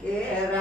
que era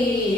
Hey!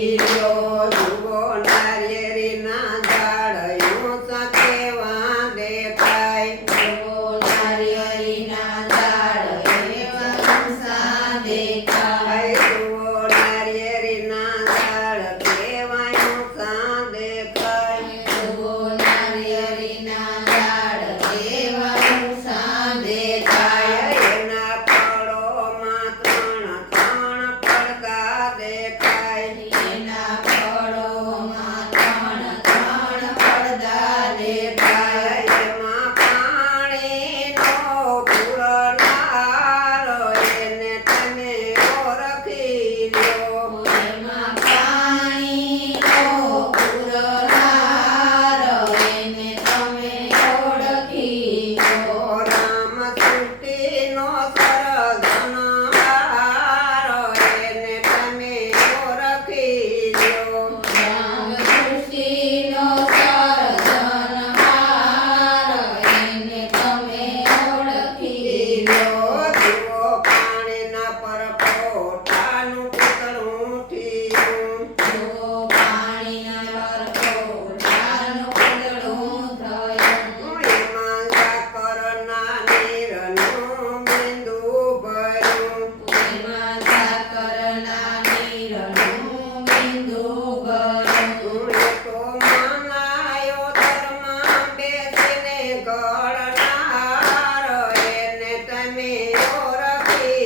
ora che